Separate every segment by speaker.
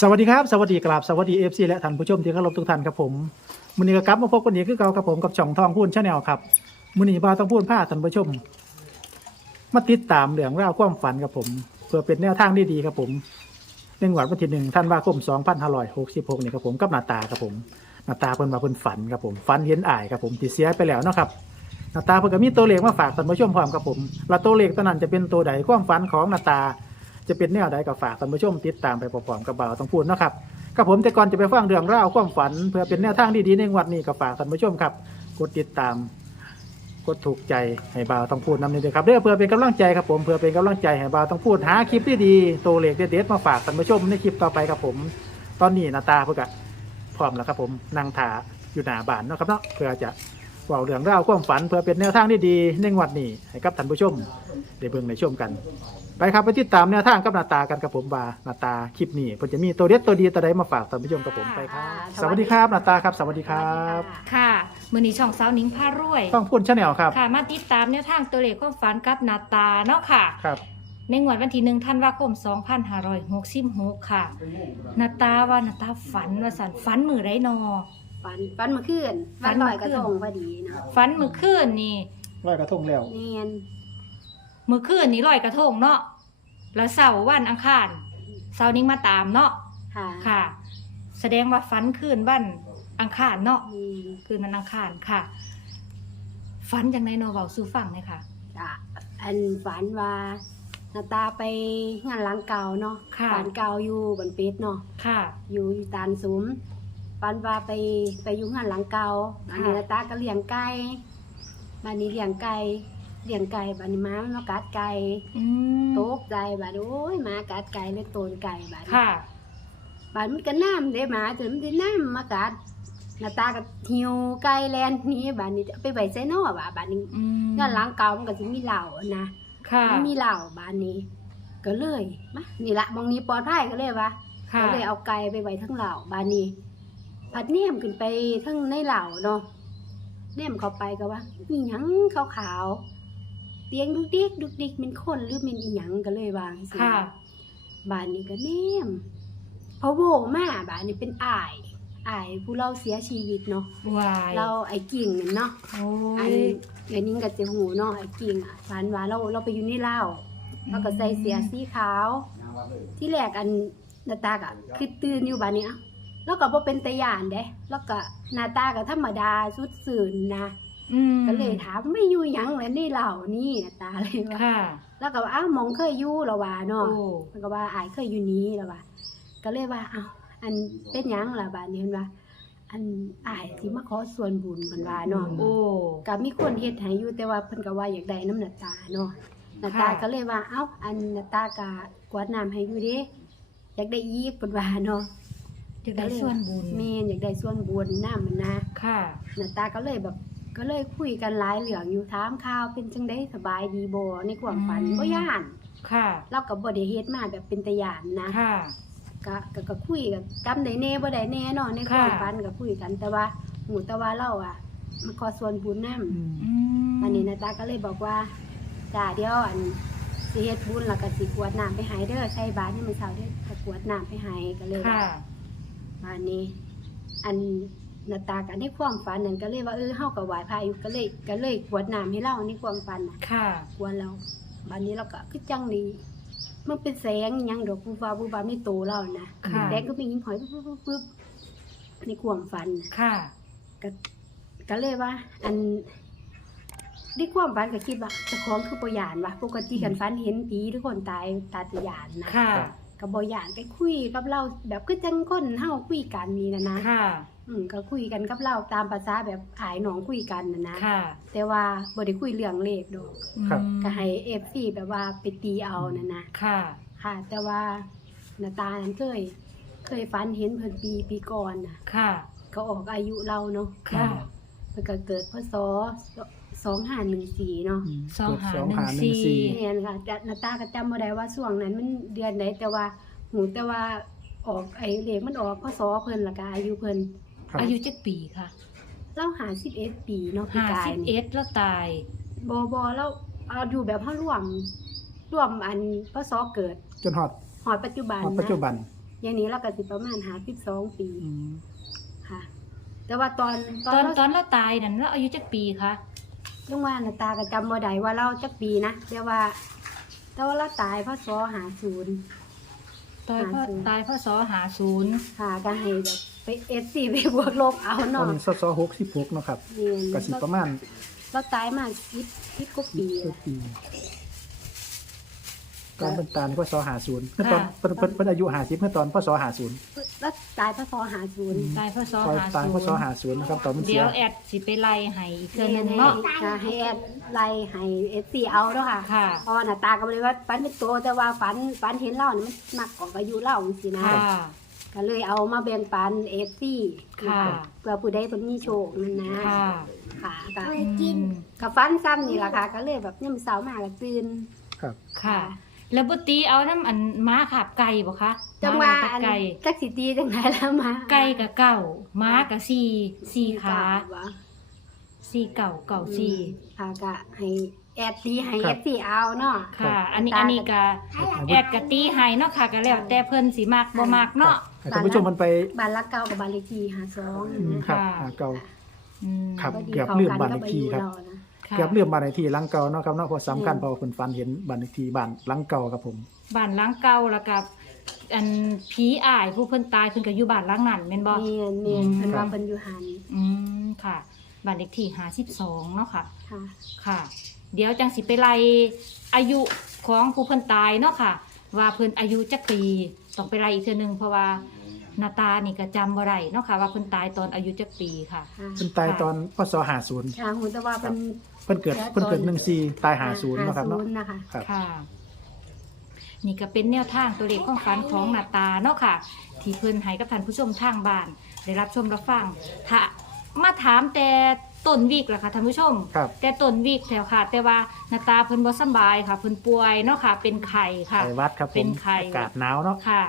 Speaker 1: สวัสดีครับ สวัสดีกราบสวัสดีเอฟซีและท่านผู้ชมที่เคารพทุกท่านครับผมมือนี้ก็กลับมาพบกันอีกคือเก่าครับผมกับช่องทองพูนชาแนลครับมือนี้บาวต้องพูนพาท่านผู้ชม มาติดตามเรื่องราวความฝันครับผม เพื่อเป็นแนวทางที่ดีครับผมในงวดวันที่หนึ่งธันว่าคม2566นี่ครับผมกับหน้าตาครับผมหน้าตาเพิ่นว่าเพิ่นฝันครับผมฝันเห็นอ้ายครับผมที่เสียไปแล้วเนาะครับหน้าตาเพิ่นก็มีตัวเลขมาฝากท่านผู้ชมพร้อมครับผมและตัวเลขตัวนั้นจะเป็นตัวใดความฝันของหน้าตา จะเป็นแนวใดก็ฝากท่านผู้ชมติดตามไปพร้อมๆกับบ่าวต้องพูดเนาะครับกับผมแต่ก่อนจะไปฟังเรื่องราวความฝัน เพื่อเป็นแนวทางดีๆในวันนี้ก็ฝากท่านผู้ชมครับ กดติดตาม กดถูกใจให้บ่าวต้องพูดนำนี้ด้วยครับเด้อเพื่อเป็นกำลังใจครับผมเพื่อเป็นกำลังใจให้บ่าวต้องพูดหาคลิปที่ดีๆตัวเลขเด็ดๆมาฝากท่านผู้ชมในคลิปต่อไปครับผม ตอนนี้หนาตาเพื่อกะพร้อมแล้วครับผมนั่งถาอยู่หน้าบ้านเนาะครับเนาะเพื่อจะเว่าเรื่องราวความฝันเพื่อเป็นแนวทางที่ดีในงวันนี้ให้กับท่านผู้ชมได้เบิ่งได้ชมกัน ไปครับไปติดตามแนวทางกับหน้าตากันกับผมบาหน้าตาคลิปนี้เพิ่นจะมีตัวเด็ดตัวดีตัวใดมาฝากท่านผู้ชมกับผมไปครับ
Speaker 2: ค่ะ
Speaker 1: สวัสดีครับหน้าตาครับ สวัสดีครับ
Speaker 2: ค่ะมือนี้ช่องสาวหนิงพารวย
Speaker 1: ต้องพูดชาแนลครับ
Speaker 2: ค่ะ มาติดตามแนวทางตัวเลขความฝันกับนาตาเนาะค่ะ
Speaker 1: ครับ
Speaker 2: ในงวดวันที่หนึ่งธันวาคม 2566 ค่ะ นาตาว่านาตาฝันว่าสันฝันมือไรนอ
Speaker 3: ฝันฝันเมื่อคืน
Speaker 2: ฝั
Speaker 3: วัน
Speaker 2: น
Speaker 3: ล
Speaker 2: เมื่
Speaker 3: อ
Speaker 2: อย
Speaker 3: กระ
Speaker 2: คืน
Speaker 3: ทงพอดีเนาะ
Speaker 2: ฝันมือคืนนี่
Speaker 1: ร้อยกระทงแล้ว
Speaker 3: เนียน
Speaker 2: มือคืนนี่ลอยกระทงเนาะแล้วเสาร์วันอังคารเสาร์นี้มาตามเนาะ
Speaker 3: ค่ะ
Speaker 2: ค่ะ แสดงว่าฝันคืนวันอังคารเนาะ
Speaker 3: เนียน
Speaker 2: คืนวันอังคารค่ะฝันจังไดเนาะเว้าสู่ฟังเลยค่ะ
Speaker 3: จ้ะอันฝันว่าหน้าตาไปงานหล้างเก่าเนาะ
Speaker 2: ค่ะ
Speaker 3: ฝันเก่าอยู่บันเป็ดเนาะ
Speaker 2: ค่ะ
Speaker 3: อยู่อยู่ตานสุมฝันว่าไปไปอยู่งานหลังเก่าอันนี้หน้าตาก็เลี้ยงไก่บ้านนี้เลี้ยงไก่ เลี้ยงไก่บ้านนี้หม้ามันมากัดไก่
Speaker 2: อืม
Speaker 3: ตกใจบ้านโอ้ยหมากัดไก่เลยโตนไก่บ้าน
Speaker 2: ค่ะ
Speaker 3: บ้านมันก็น้ำเด้หมาจนมันได้น้ำมากัดหน้าตาก็หิวไก่แลนหนี้บ้านนี้เอาไปไว้ใส่นอบ่าบ้านนี้
Speaker 2: อืม
Speaker 3: งานหล้างเก่ามันก็สิมีเหล้านะ
Speaker 2: ค่ะ
Speaker 3: มันมีเหล้าบ้านนี้ ก็เลยมานี่ละมองนี้ปลอดภัยก็เลยว่า
Speaker 2: ค่ะ
Speaker 3: ก็เลยเอาไก่ไปไว้ทั้งเหล่าบ้านนี้พัดเนียมขึ้นไปทั้งในเหล่าเนาะเนียมเข้าไปก็ว่ามีหยังขาวขาวๆ เตียงดุกดิกดุกดิกเป็นคนหรือเป็นอีหยังก็เลยวางสิ
Speaker 2: ค่ะ
Speaker 3: บ้านนี้ก็เนียมพอโบมาบ้านนี้เป็นอายอายผู้เราเสียชีวิตเนาะ
Speaker 2: วาย
Speaker 3: เราไอ้กิ่งนั่นเนาะ
Speaker 2: โอ้
Speaker 3: อัน
Speaker 2: ย
Speaker 3: เดี๋ยวนี้ก็จะหูเนาะไอ้กิ่งอะฝันว่าเราเราไปอยู่ในเหล้าแล้วก็ใส่เสียสีขาว ที่แรกอันหน้าตากะคือตื่นอยู่บ้านนี้อะแล้วก็บ่เป็นตะยานเด้แล้วก็หน้าตาก็ธรรมดาสุดสื่นนะ
Speaker 2: อืม
Speaker 3: ก็เลยถามไม่อยู่หยังเลยนี่เหล่านี่หน้าตาเลยว่า
Speaker 2: ค่ะ
Speaker 3: แล้วก็ว่าอ้าวหมองเคยอยู่แล้วว่า
Speaker 2: โอ้
Speaker 3: เนาะมันก็ว่าอายเคยอยู่นี้แล้วว่าก็เลยว่าอ้าวอันเป็นหยังล่ะบ้านนี้เพิ่นว่า อันอายสิมาขอส่วนบุญเพิ่นว่าเนาะ
Speaker 2: โอ้
Speaker 3: ก็มีคนเฮ็ดให้อยู่แต่ว่าเพิ่นก็ว่าอยากได้น้ำหน้าตาเนาะหน้าตา
Speaker 2: ค่ะ
Speaker 3: ก็เลยว่าเอ้าอันหน้าตากะกวาดน้ำให้อยู่เด้อยากได้อีกเพิ่นว่าเนาะ
Speaker 2: จะได้ส่วนบุญ
Speaker 3: แม่นอยากได้ส่วนบุญน้ำมันนะ
Speaker 2: ค่ะ
Speaker 3: หน้าตาก็เลยแบบ ก็เลยคุยกันหลายเรื่องอยู่ถามข่าวเป็นจังได๋สบายดีบ่ในความฝัน
Speaker 2: อืม
Speaker 3: บ่ย่าน
Speaker 2: ค่ะ
Speaker 3: เราก็บ่ได้เฮ็ดมาแบบเป็นตะยานนะ
Speaker 2: ค่ะ
Speaker 3: ก็ก็ก็คุยกันกำได้แน่บ่ได้แน่เนาะในความ
Speaker 2: ค่ะ
Speaker 3: ฝันก็คุยกันแต่ว่าหมู่แต่ว่าเราอะมาขอส่วนบุญนำ
Speaker 1: อืม
Speaker 2: อืม
Speaker 3: อันนี้นาตาก็เลยบอกว่าจ้าเดี๋ยวอันสิเฮ็ดบุญแล้วก็สิกรวดน้ำไปให้เด้อใส่บาตรนี่มันเช้าเด้อก็กรวดน้ำไปให้ก็เลย
Speaker 2: ค่ะ
Speaker 3: ว่าอันนี้ อัน นาตาก็ในความฝันนั่นก็เลยว่าเออเฮาก็ไหว้พระอยู่ก็เลยก็เลยกรวดน้ำให้เราในความฝันน่ะ
Speaker 2: ค่ะ
Speaker 3: กรวดเราบัดนี้เราก็คือจังนี้มันเป็นแสงหยังดอกผู้ฟ้าผู้ฟ้าไม่โตเรานะ
Speaker 2: ค่ะ
Speaker 3: แดงก็มีหิ้งหอยปึ๊บปึ๊บปึ๊บในความฝันน่ะ
Speaker 2: ค่ะ
Speaker 3: ก็ก็เลยว่า อันด้วยความฝันก็คิดว่าเจะของคือปยานว่ะปกติกันฝันเห็นผีทุกคนตายตาติยานนะ
Speaker 2: ค่ะ
Speaker 3: กับบยานก็คุยกับเราแบบคือจังคนเฮาคุยกันนี่นะนะ
Speaker 2: ค่ะ
Speaker 3: อืมก็คุยกันกับเราตามภาษาแบบอายหนองคุยกันนะนะ
Speaker 2: ค่ะ
Speaker 3: แต่ว่าบ่ได้คุยเรื่องเลขดอก
Speaker 1: ครับ
Speaker 2: อืม
Speaker 3: ก็ให้ FC แบบว่าไปตีเอานะนะ
Speaker 2: ค่ะ
Speaker 3: ค่ะ แต่ว่าหน้าตานั้นเคย เคยฝันเห็นเพิ่นปีปีก่อนน่ะ
Speaker 2: ค่ะ
Speaker 3: ก็ออกอายุเราเนาะ
Speaker 2: ค่ะ
Speaker 3: มันก็เกิดพศ สองห้าหนึ่งสี่เนาะ
Speaker 1: อืม
Speaker 2: สองหา
Speaker 1: สอง
Speaker 2: หนึ่ง
Speaker 1: หาหนึ่ง
Speaker 2: สี่
Speaker 1: สี่
Speaker 3: เนี่ยนะคะจะนาตาก็จำบ่ได้ว่าช่วงนั้นมันเดือนไหนแต่ว่าหูแต่ว่าออกไอ้เลขมันออกพศเพิ่นและก็อายุเพิ่น
Speaker 1: ครับ
Speaker 2: อายุจักปีค่ะ
Speaker 3: เล่าหาสิบเอ็ดปีเนาะพี่
Speaker 2: ห้ากา
Speaker 3: ย
Speaker 2: สิบ
Speaker 3: นี่
Speaker 2: เอ็ดแล้วตาย
Speaker 3: บอบอแล้วเอาอยู่แบบเฮาร่วมร่วมอันพศเกิด
Speaker 1: จนฮอด
Speaker 3: หอดปัจจุบัน
Speaker 1: ฮอด
Speaker 3: นะ
Speaker 1: ปัจจุบัน
Speaker 3: ดี๋ยวนี้เราก็สิประมาณหาสิบสองปี
Speaker 1: อืม
Speaker 3: ค่ะ แต่ว่าตอน
Speaker 2: ตอน
Speaker 3: เรา
Speaker 2: ตอนเราตายนั่นเราอายุจักปีคะ
Speaker 3: ลุงว่าหน้าตาก็จำบ่ได้ว่าเราจักปีนะแต่ว่าแต่ว่าเราตายพศหาศูนย์
Speaker 2: ตายพ่อ
Speaker 3: หาศูนย์
Speaker 2: ตายพ่อสอหาศูนย์
Speaker 3: ค่ะก็ให้แบบไปเอสซีไปบวกลบเอา
Speaker 1: ตอน
Speaker 3: เนาะ
Speaker 1: นี้สสหกสิบหกเนาะครับ
Speaker 3: นี่
Speaker 1: ก็สิประมาณ
Speaker 3: เราตายมาสิบสิบกว่าปี
Speaker 1: สิบ
Speaker 3: แล้ว
Speaker 1: ปี ตอนเป็นตาลพศหาศูนย์เมื่อตอนเพิ่นเพิ่นเพิ่นอายุหาสิบเมื่อตอนพศหาศูนย์
Speaker 3: แล้วตายพศหาศูนย์
Speaker 2: ตายพ่อสอ
Speaker 1: ตอน
Speaker 2: หา
Speaker 1: ตาย
Speaker 2: ศู
Speaker 1: พ
Speaker 2: น
Speaker 1: ศ
Speaker 2: ย์
Speaker 1: หาศูนย์นะครับตอนมันเสี
Speaker 2: เดี๋
Speaker 1: ย
Speaker 2: ยวแอดสิไปไล่ให้อีกเทื่อหนึง
Speaker 3: ให้
Speaker 2: เนาะ
Speaker 3: ค่ะให้แอดไล่ให้เอสซีเอาเนาะค่ะ
Speaker 2: ค่ะ
Speaker 3: เพราะว่าหน้าตาก็บ่เลยว่าฝันเป็นโตแต่ว่าฝันฝันเห็นเล่านี่มันมักกว่าอายุเล่าจังซี่นะ
Speaker 2: ค่ะ
Speaker 3: ก็เลยเอามาแบ่งปันเอฟซี
Speaker 2: ค่ะ
Speaker 3: เพื่อผู้ใดเพิ่นมีโชคนั่นนะ
Speaker 2: ค่ะ
Speaker 3: ค่ะก็
Speaker 2: อืม
Speaker 3: ก็ฟันซ้ำนี่ล่ะค่ะ ก็เลยแบบยามเช้ามาก็ตื่น
Speaker 1: ครับ
Speaker 2: ค่ะ แล้วบุตรีเอาน้ำอันม้าขับไก่บ่คะ
Speaker 3: จังว่า
Speaker 2: ม้
Speaker 3: อัน
Speaker 2: ไก่
Speaker 3: จักสิตีจังไดแล้วมา
Speaker 2: ไก่กับเก่าม้ากับสี่สี่ขา
Speaker 3: วะ
Speaker 2: สี่เก่าเก่าสี่
Speaker 3: ค่ะก็ให้แอดตีให้
Speaker 1: ครั
Speaker 3: เอบ ฟซีเอาเนาะ
Speaker 2: ค่ะ อันนี้
Speaker 3: ตา
Speaker 2: อันนี้ก็แอดกะตีให้เนาะค่ะก็แล้วแต่เพิ่นสิมักบ่มักเนาะ
Speaker 1: ให้ท่านผู้ชมมันไป
Speaker 3: บ้านหลักเก่ากับบ้านเลขที่52
Speaker 1: อืมครับ
Speaker 2: ค่ะ
Speaker 1: หาเก่า
Speaker 2: อืม
Speaker 1: ครับ
Speaker 3: พอดี
Speaker 1: เกือบ
Speaker 3: ข้
Speaker 1: ลืมบ้านเลขที่ครับ
Speaker 3: กัอายุเานะ
Speaker 2: ค่ะ
Speaker 1: เกือบเรื่องบ้านเลขที่หลังเก่าเนาะครับเนาะเพราะสำคัญ
Speaker 3: อืม
Speaker 1: เพราะว่าเพิ่นฝันเห็นบ้านเลขที่บ้านหลังเก่าครับผม
Speaker 2: บ้านหลังเก่าแล้วก็อันผีอายผู้เพิ่นตายเพิ่นก็อยู่บ้านหลังนั้นแม่นบ่
Speaker 3: เมียนเมียน
Speaker 2: อืม
Speaker 3: เพิ่นว่าเพิ่นอยู่หัน
Speaker 2: อืมค่ะบ้านเลขที่52เนาะค่ะ
Speaker 3: ค่ะ
Speaker 2: ค่ะ เดี๋ยวจังสิไปไล่อายุของผู้เพิ่นตายเนาะค่ะ ว่าเพิ่นอายุจักปีต้องไปไล่อีกเทื่อหนึงเพราะว่า หน้าตานี่ก็จำบ่ได้เนาะค่ะ ว่าเพิ่นตายตอนอายุจักปีค่ะ
Speaker 3: ค่ะ
Speaker 1: เพิ่นตายตอนพศหาศูนย์
Speaker 3: ค่ะหูแต่ว่าเพิ่น
Speaker 1: เพิ่นเกิดเพิ่นเกิดหนึ่งสี่ตายหาศูนย์เนาะครับเนาะ
Speaker 3: 50นะคะ
Speaker 1: ครับ
Speaker 2: ค่ะ นี่ก็เป็นแนวทางตัวเลขของฝันของหน้าตาเนาะค่ะ ที่เพิ่นให้กับท่านผู้ชมทางบ้าน ได้รับชมรับฟังถ้ามาถามแต่ต้นวีกล่ะค่ะท่านผู้ชม
Speaker 1: ครับ
Speaker 2: แต่ต้นวีกแถวค่ะ แต่ว่าหน้าตาเพิ่นบ่สำบายค่ะเพิ่นป่วยเนาะค่ะ เป็นไข้ค่ะ
Speaker 1: ไข้หวัดครับผ
Speaker 2: เป็
Speaker 1: ม
Speaker 2: นไข้
Speaker 1: อากาศหนาวเนาะ
Speaker 2: ค่ะ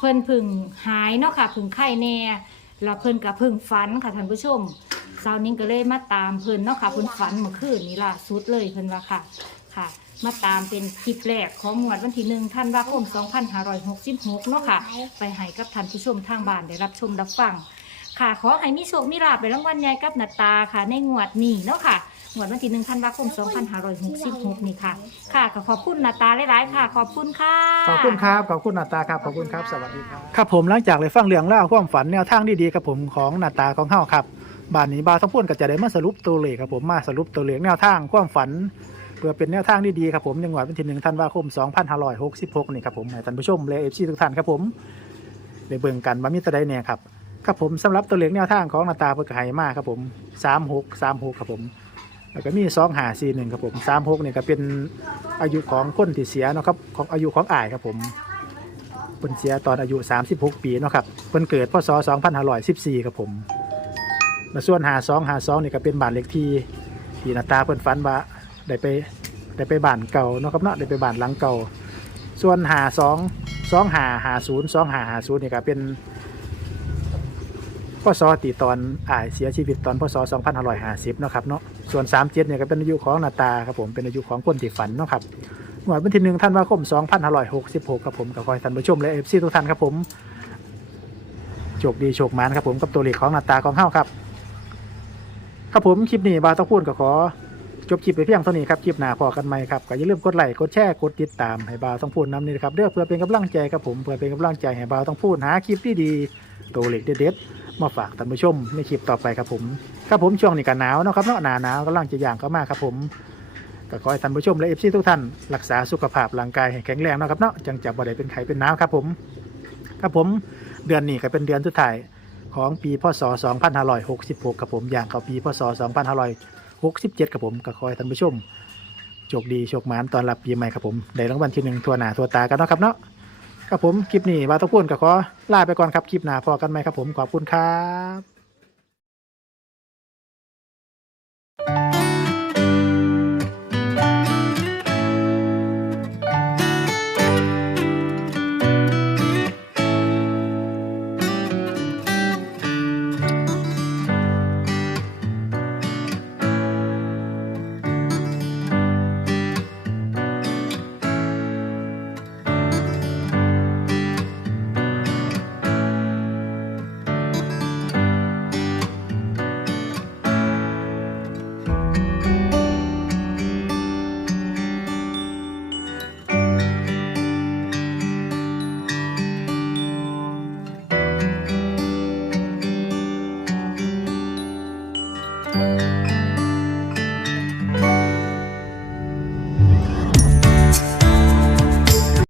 Speaker 2: เพิ่นพึ่งหายเนาะค่ะพึ่งไข้แน่แล้วเพิ่นก็พึ่งฝันค่ะท่านผู้ชมเช้านี้ก็เลยมาตามเพิ่นเนาะค่ะเพิ่นฝันเมื่อคืนนี้ล่ะสุดเลยเพิ่นว่าค่ะค่ะ มาตามเป็นคลิปแรกของงวดวันที่หนึ่งธันว่าคม2566เนาะค่ะ ไปให้กับท่านผู้ชมทางบ้านได้รับชมรับฟังค่ะขอให้มีโชคมีลาภในรางวัลใหญ่กับหนาตาค่ะ ในงวดนี้เนาะค่ะ งวดวันที่หนึ่งธันวาคม2566นี่ค่ะ ค่ะก็ขอบคุณหนาตาหลายๆค่ะ ขอบคุณค่ะ
Speaker 1: ขอบคุณครับ ขอบคุณหนาตาครับ ขอบคุณครับ สวัสดีครับ ครับผมหลังจากเลยฟังเรื่องเล่าวความฝันแนวทางดีๆครับผมของหนาตาของเฮาครับบ้านนี้บ่าวต้องพูดก็จะได้มาสรุปตัวเลขครับผมมาสรุปตัวเลขแนวทางความฝัน เพื่อเป็นแนวทางที่ดีครับผมในงวดวันที่หนึ่งธันวาคม 2566 นี่ครับผมให้ท่านผู้ชมและเอฟซีทุกท่านครับผมได้เบิ่งกันว่ามีตัวใดเนี่ยครับครับผมสำหรับตัวเลขแนวทางของหนาตาเพื่อให้มาครับผม 36 36 ครับผม แล้วก็มี2หา41ครับผม36เนี่ยก็เป็นอายุของคนที่เสียเนาะครับของอายุของอายครับผมเพิ่นเสียตอนอายุ 36 ปีเนาะครับเพิ่นเกิดพศ2514ครับผมแล้วส่วนหา2หา2นี่ก็เป็นบ้านเลขที่ที่นาตาเพิ่นฝันว่าได้ไปได้ไปบ้านเก่าเนาะครับเนาะได้ไปบ้านหลังเก่า ส่วนหาสองสองหาหาศูนย์สองหาหาศูนย์นี่ก็เป็น พศตีตอนอ่ายเสียชีวิตตอนพศสองพันห้าร้อยห้าสิบเนาะครับเนาะส่วนสามเจ็ดเนี่ยก็เป็นอายุของหนาตาครับผมเป็นอายุของคนที่ฝันเนาะครับหน่วยวันที่หนึ่งท่านว่าคมสองพันห้าร้อยหกสิบหกครับผมกับคอยท่านผู้ชมและเอฟซีทุกท่านครับผมโชคดีโชคมานครับผมกับตัวเลขของหนาตาของเฮาครับ ครับผมคลิปนี้บาต้องพูดก็ขอจบคลิปไปเพียงเท่านี้ครับคลิปหน้าพอกันไหมครับก็อย่าลืมกดไลค์กดแชร์กดติดตามให้บาต้องพูดนำนี่ครับเพื่อเป็นกำลังใจครับผมเพื่อเป็นกำลังใจให้บาต้องพูดหาคลิปที่ดีตัวเล็กเด็ดๆ มาฝากท่านผู้ชมในคลิปต่อไปครับผมครับผมช่วงนี้ก็หนาวนะครับเนาะหนาหนาวกำลังจะย่างเข้ามาครับผมก็ขอให้ท่านผู้ชมและเอฟซีทุกท่านรักษาสุขภาพร่างกายให้แข็งแรงนะครับเนาะจังจับบ่ได้เป็นไข้เป็นหนาวครับผมครับผมเดือนนี้ก็เป็นเดือนสุดท้ายของปีพศ 2566ครับผมอย่างเข้าปีพศ 2567ครับผมก็ขอให้ท่านผู้ชมโชคดีโชคหมานตอนรับปีใหม่ครับผมได้รางวัลที่หนึ่งทั่วหน้าทั่วตากันเนาะครับเนาะ ครับผมคลิปนี้บาต้องพูดก็ขอลาไปก่อนครับคลิปหน้าพอกันไหมครับผมขอบคุณครับ